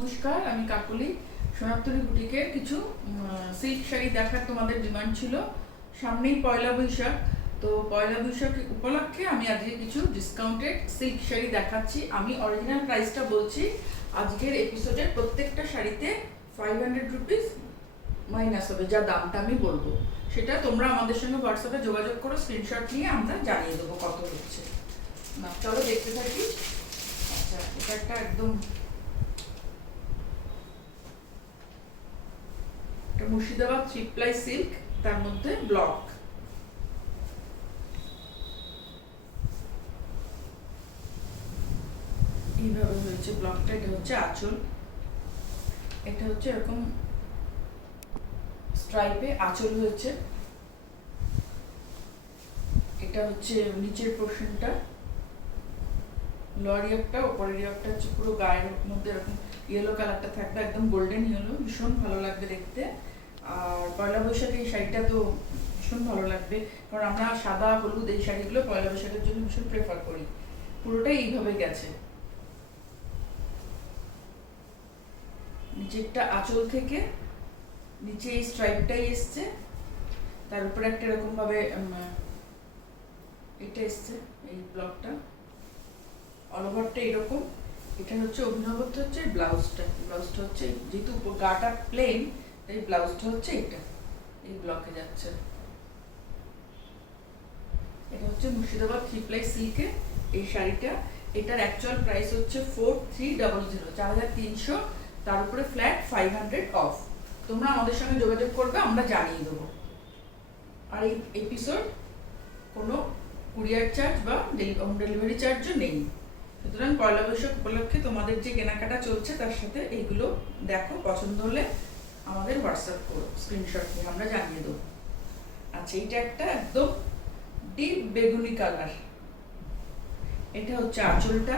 নমস্কার, আমি কাকলি। সোনারতরী বুটিকের কিছু সিল্ক শাড়ি দেখার তোমাদের ডিমান্ড ছিল। সামনেই পয়লা বৈশাখ, তো পয়লা বৈশাখ উপলক্ষে আমি আজকে কিছু ডিসকাউন্টেড সিল্ক শাড়ি দেখাচ্ছি। আমি অরিজিনাল প্রাইসটা বলছি। আজকের এপিসোডের প্রত্যেকটা শাড়িতে 500 রুপিস মাইনাস হবে, যা দামটা আমি বলবো সেটা তোমরা আমাদের সঙ্গে হোয়াটসঅ্যাপে যোগাযোগ করো, স্ক্রিনশট নিয়ে আমরা জানিয়ে দেবো কত হচ্ছে। না চলো দেখতে থাকি। আচ্ছা, এটা একটা একদম মুর্শিদাবাদ 3 প্লাই সিল্ক, তার মধ্যে ব্লক। এইভাবে হয়েছে ব্লকটা। এটা হচ্ছে আঁচল, এটা হচ্ছে এরকম স্ট্রাইপে আঁচল হয়েছে। এটা হচ্ছে নিচের পোর্শনটা, লোয়ার ইয়ারটা, ওপরের ইয়ারটা হচ্ছে পুরো গায়ের মধ্যে এরকম ইয়েলো কালারটা থাকবে, একদম গোল্ডেন ইয়েলো, ভীষণ ভালো লাগবে দেখতে। আর পয়লা বৈশাখে এই শাড়িটা তো ভীষণ ভালো লাগবে, কারণ আমরা সাদা হলুদ এই শাড়িগুলো পয়লা বৈশাখের জন্য ভীষণ প্রেফার করি। পুরোটাই এইভাবে গেছে। নিচেরটা আঁচল থেকে নিচে এই স্ট্রাইপটাই এসছে, তার উপরে একটা এরকম ভাবে এটা এসছে, এই ব্লকটা অল ওভারটা এরকম। এটা হচ্ছে অভিনবত্ব, হচ্ছে ব্লাউজটা হচ্ছে, যেহেতু গাটা প্লেন তাই ব্লাউজটা হচ্ছে এটা, এই ব্লকে যাচ্ছে। এটা হচ্ছে মুর্শিদাবাদ 3 প্লাই সিল্কে এই শাড়িটা। এটার অ্যাকচুয়াল প্রাইস হচ্ছে 4300, 4300, তার উপরে ফ্ল্যাট 500 অফ। তোমরা আমাদের সঙ্গে যোগাযোগ করবে, আমরা জানিয়ে দেবো। আর এই এপিসোড কোনো কুরিয়ার চার্জ বা হোম ডেলিভারি চার্জও নেই। সুতরাং পয়লা বৈশাখ উপলক্ষে তোমাদের যে কেনাকাটা চলছে তার সাথে এইগুলো দেখো, পছন্দ হলে আমাদের হোয়াটসঅ্যাপ করো, স্ক্রিনশট নিয়ে আমরা জানিয়ে দেবো। আচ্ছা, এইটা একটা একদম ডিপ বেগুনি কালার। এটা হচ্ছে আঁচলটা।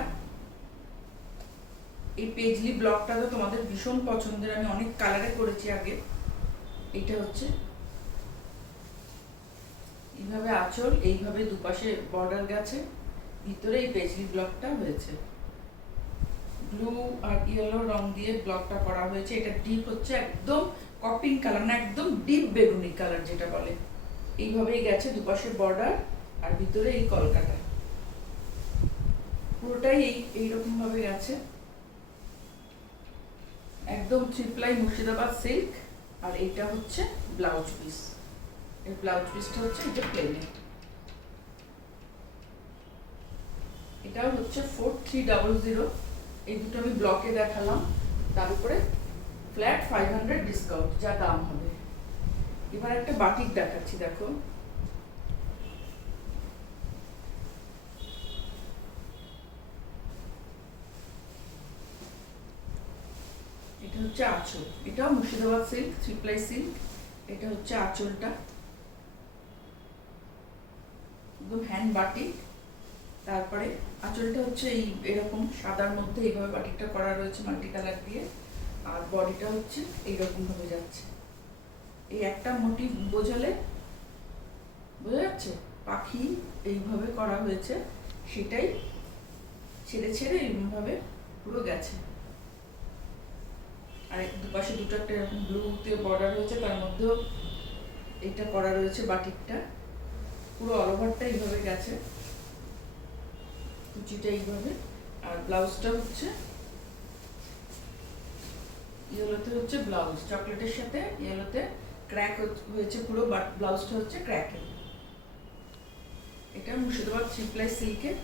এই পেজলি ব্লকটা তো তোমাদের ভীষণ পছন্দের, আমি অনেক কালারে করেছি আগে। এটা হচ্ছে এইভাবে আঁচল, এইভাবে দুপাশে বর্ডার গেছে, ভিতরে এই পেজলি ব্লকটা হয়েছে। ব্লু আর ইয়েলো রং দিয়ে ব্লকটা করা হয়েছে। এটা ডিপ হচ্ছে একদম কপিং কালার, না একদম ডিপ বেগুনি কালার যেটা বলে। এইভাবেই গেছে দুপাশে বর্ডার, আর ভিতরে এই কলকাতা পুরোটাই এইরকম ভাবে গেছে। একদম 3 প্লাই মুর্শিদাবাদ সিল্ক। আর এইটা হচ্ছে ব্লাউজ পিস। এই ব্লাউজ পিসটা হচ্ছে এটা প্লেনে। এটাও হচ্ছে 4300। এই দুটো আমি ব্লকে দেখালাম, তার উপরে ফ্ল্যাট 500 ডিসকাউন্ট, যা দাম হবে। এবার একটা বাটিক দেখাচ্ছি, দেখো। এটা হচ্ছে আঁচল, এটাও মুর্শিদাবাদ সিল্ক 3 প্লাই সিল্ক। এটা হচ্ছে আঁচলটা, একদম হ্যান্ড বাটিক। তারপরে আঁচলটা হচ্ছে এই এরকম সাদার মধ্যে এইভাবে বাটিকটা করা রয়েছে মাল্টি কালার দিয়ে। আর বডিটা হচ্ছে এইরকম ভাবে যাচ্ছে। এই একটা মোটিভ বোঝালে বোঝা যাচ্ছে, পাখি এইভাবে করা হয়েছে, সেটাই ছেড়ে ছেড়ে এইভাবে পুরো গেছে। আর দুপাশে দুটো একটা এরকম ব্লুতে বর্ডার রয়েছে, তার মধ্যেও এটা করা রয়েছে বাটিকটা। পুরো অল ওভারটা এইভাবে গেছে, কুচিটা এইভাবে। আর ব্লাউজটা হচ্ছে ইয়েলোতে, হচ্ছে ব্লাউজ চকলেটের সাথে ইয়েলোতে ক্র্যাক হয়েছে পুরো, বাট ব্লাউজটা হচ্ছে ক্র্যাকের। এটা মুর্শিদাবাদ 3 প্লাই সিল্কের।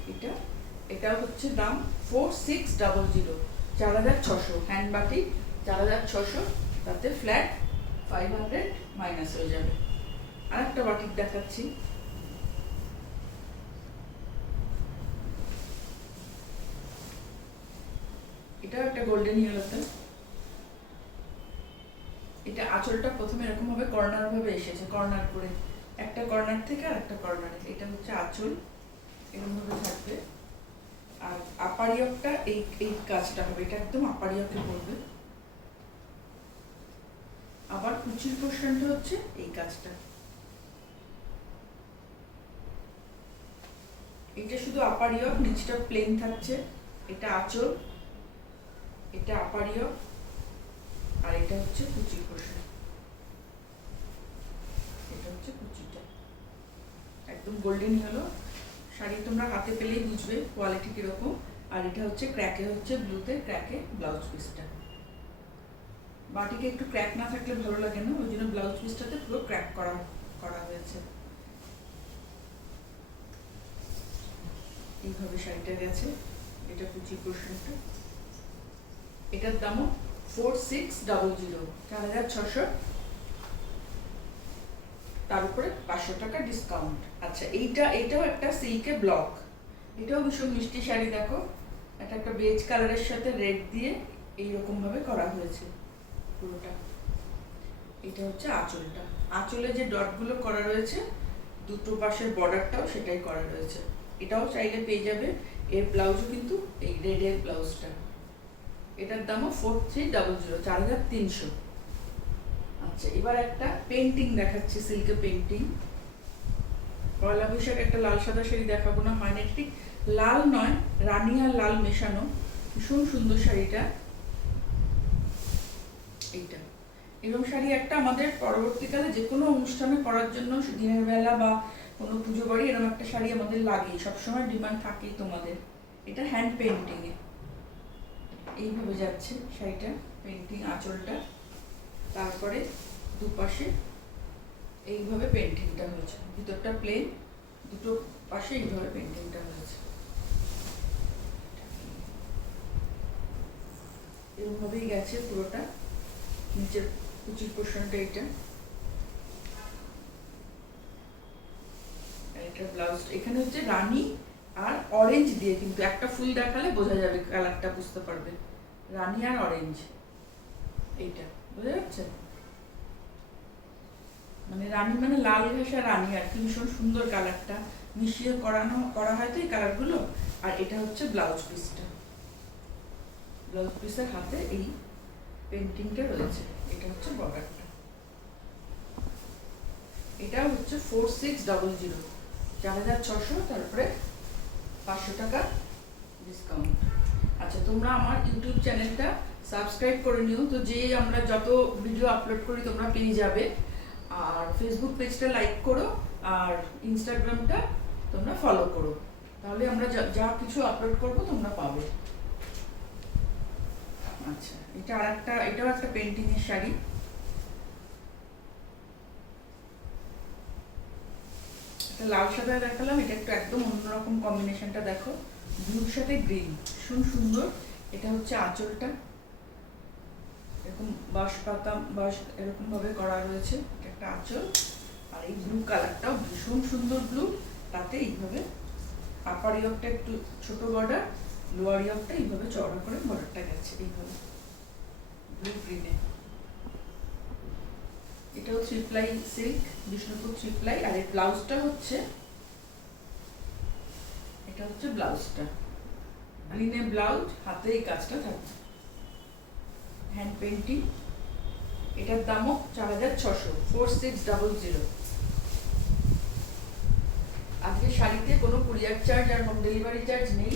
এটা হচ্ছে দাম 4600, 4600 হ্যান্ড বাটিক 4600, তাতে ফ্ল্যাট 500 মাইনাস হয়ে যাবে। আর একটা বাটিক দেখাচ্ছি। এটাও একটা গোল্ডেন ইয়েলোতে। এটা আঁচলটা প্রথমে এরকম ভাবে কর্নার ভাবে এসেছে, কর্নার করে একটা কর্নার থেকে আর একটা কর্নারে। এটা হচ্ছে আঁচল, এরকম ভাবে থাকবে। আর আপার ইয়কটা এই কাজটা হবে, এটা একদম আপার ইয়কে পড়বে। আবার কুচির পোর্শনটা হচ্ছে এই কাজটা। এটা শুধু আপার ইয়ক, নিচটা প্লেন থাকছে। এটা আঁচল, এটা আপারিও, আর এটা হচ্ছে কুচি পোর্শন। এটা হচ্ছে কুচিটা, একদম গোল্ডেন হলো শাড়ি, তোমরা হাতে পেলেই বুঝবে কোয়ালিটি কিরকম। আর এটা হচ্ছে ক্র্যাকে, হচ্ছে ব্লুতে ক্র্যাকে ব্লাউজ পিসটা। বাটিকে একটু ক্র্যাক না থাকলে ভালো লাগে না, ওই জন্য ব্লাউজ পিসটাতে পুরো ক্র্যাক করা করা হয়েছে। এইভাবে শাড়িটা গেছে, এটা কুচি পোর্শনটা। এটার দামও 4600, 4600, তার উপরে 500 টাকা ডিসকাউন্ট। আচ্ছা এইটাও একটা সিল্কের ব্লক, এটাও ভীষণ মিষ্টি শাড়ি। দেখো এটা একটা বেজ কালারের সাথে রেড দিয়ে এইরকম ভাবে করা হয়েছে পুরোটা। এটা হচ্ছে আঁচলটা, আঁচলে যে ডটগুলো করা রয়েছে দুটো পাশের বর্ডারটাও সেটাই করা রয়েছে। এটাও চাইলে পেয়ে যাবে। এর ব্লাউজও কিন্তু এই রেডের ব্লাউজটা। এটার দামও 4300, 4300। আচ্ছা এবার একটা পেন্টিং দেখাচ্ছি, সিল্কে পেন্টিং। পয়লা বৈশাখ একটা লাল সাদা শাড়ি দেখাবো না, হয় না, ঠিক লাল নয়, রানী আর লাল মেশানো, ভীষণ সুন্দর শাড়িটা। এইটা এরকম শাড়ি একটা আমাদের পরবর্তীকালে যে কোনো অনুষ্ঠানে পরার জন্য, দিনের বেলা বা কোনো পুজো বাড়ি, এরকম একটা শাড়ি আমাদের লাগে, সবসময় ডিমান্ড থাকেই তোমাদের। এটা হ্যান্ড পেন্টিং এ এইভাবে যাচ্ছে শাড়িটা, পেন্টিং আঁচলটা, তারপরে দুপাশে এইভাবে পেন্টিংটা হয়েছে, ভিতরটা প্লেন, দুটো পাশে এইভাবে পেন্টিংটা হয়েছে। এরকমভাবেই গেছে পুরোটা, নিচের কুচির পোর্শনটা এটা। এটা ব্লাউজ, এখানে হচ্ছে রানী আর অরেঞ্জ দিয়ে, কিন্তু একটা ফুল দেখালে বোঝা যাবে, কালারটা বুঝতে পারবে, রানী আর অরেঞ্জ। এইটা বোঝা যাচ্ছে, মানে রানী মানে লাল ঘাসা রানী আর কি, ভীষণ সুন্দর কালারটা, মিশিয়ে করা হয় তো এই কালারগুলো। আর এটা হচ্ছে ব্লাউজ পিসটা, ব্লাউজ পিসের হাতে এই পেন্টিংটা রয়েছে। এটা হচ্ছে বর্ডারটা। এটা হচ্ছে 4600, 4600, তারপরে 500 টাকা ডিসকাউন্ট। আচ্ছা তোমরা আমার ইউটিউব চ্যানেলটা সাবস্ক্রাইব করে নিও, তো যে আমরা যত ভিডিও আপলোড করি তোমরা পেয়ে যাবে। আর ফেসবুক পেজটা লাইক করো, আর ইনস্টাগ্রামটা তোমরা ফলো করো, তাহলে আমরা যা কিছু আপলোড করবো তোমরা পাবে। আচ্ছা এটাও একটা পেন্টিং এর শাড়ি। এটা লাল সাদা দেখালাম, এটা একটু একদম অন্যরকম কম্বিনেশনটা দেখো, ব্লুর সাথে গ্রিন, ভীষণ সুন্দর। এটা হচ্ছে আঁচলটা, এরকম বাঁশ পাতা বাঁশ এরকম ভাবে করা রয়েছে, এটা একটা আঁচল। আর এই ব্লু কালারটাও ভীষণ সুন্দর ব্লু, তাতে এইভাবে আপার ইয়কটা একটু ছোট বর্ডার, লোয়ার ইয়কটা এইভাবে চওড়া করে বর্ডারটা গেছে এইভাবে ব্লু গ্রিনে। এটাও 3 প্লাই সিল্ক, বিষ্ণুপুর 3 প্লাই। আর এই ব্লাউজটা হচ্ছে, এটা হচ্ছে ব্লাউজটা, গ্রিনে ব্লাউজ, হাতে এই কাজটা থাকবে, হ্যান্ড পেন্টিং। এটার দামও 4600, 4600। আজকে শাড়িতে কোনো কুরিয়ার চার্জ আর হোম ডেলিভারি চার্জ নেই।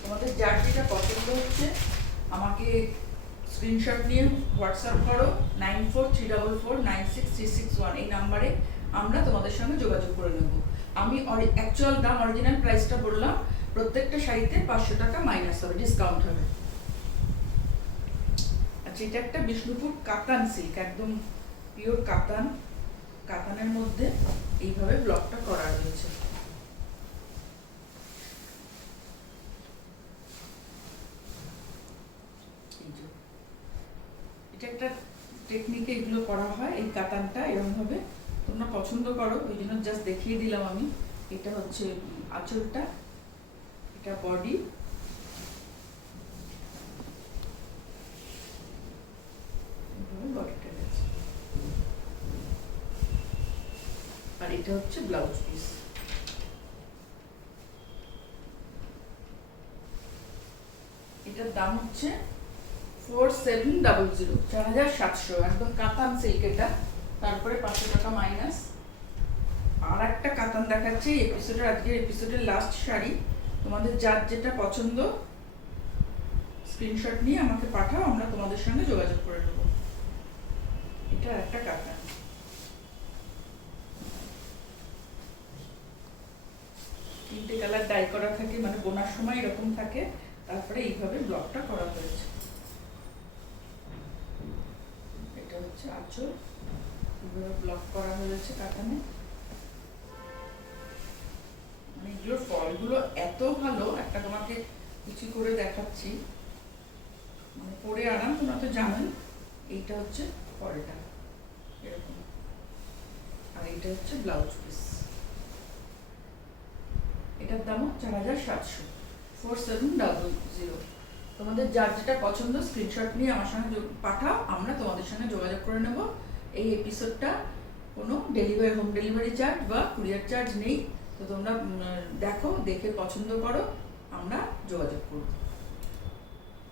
তোমাদের যার যেটা পছন্দ হচ্ছে আমাকে স্ক্রিনশট নিয়ে হোয়াটসঅ্যাপ করো 9434496361, এই নাম্বারে আমরা তোমাদের সঙ্গে যোগাযোগ করে নেব। আমি অ্যাকচুয়াল দাম অরিজিনাল প্রাইসটা বললাম, প্রত্যেকটা শাড়িতে 500 টাকা মাইনাস হবে, ডিসকাউন্ট হবে। আচ্ছা এটা একটা বিষ্ণুপুর কাতান সিল্ক, একদম পিওর কাতান, কাতানের মধ্যে এইভাবে ব্লকটা করা রয়েছে। এটা একটা টেকনিকে এগুলো করা হয়, এই কাতানটা এরকম ভাবে তোমরা পছন্দ করো, ওই জন্য জাস্ট দেখিয়ে দিলাম আমি। এটা হচ্ছে আঁচলটা, এটা বডি, বডিটা আছে, আর এটা হচ্ছে ব্লাউজ পিস। এটার দাম হচ্ছে 4700, 4700, একদম কাতান সিল্ক এটা, তারপরে 500 টাকা মাইনাস। আর একটা কাতান দেখাচ্ছি আজকের এপিসোডের লাস্ট শাড়ি, তোমাদের যার যেটা পছন্দ স্ক্রিনশট নিয়ে আমাকে পাঠাও, আমরা তোমাদের সঙ্গে যোগাযোগ করে নেব। এটা একটা কাতান। তিনটে কালার ডাই করা থাকে, মানে বোনার সময় এরকম থাকে, তারপরে এইভাবে ব্লকটা করা হয়েছে। এটা হচ্ছে আঁচল, এইভাবে ব্লক করা হয়েছে কাতানে। মানে এগুলোর ফলগুলো এত ভালো, একটা তোমাকে কিছু করে দেখাচ্ছি, মানে পরে আরাম, তোমরা তো জানোই। এইটা হচ্ছে ফলটা এরকম, আর এইটা হচ্ছে ব্লাউজ পিস। এটার দামও 4700, 4700। তোমাদের যার যেটা পছন্দ স্ক্রিনশট নিয়ে আমার সঙ্গে পাঠাও, আমরা তোমাদের সঙ্গে যোগাযোগ করে নেব। এই এপিসোডটা কোনো হোম ডেলিভারি চার্জ বা কুরিয়ার চার্জ নেই, তো তোমরা দেখো, দেখে পছন্দ করো, আমরা যোগাযোগ করব।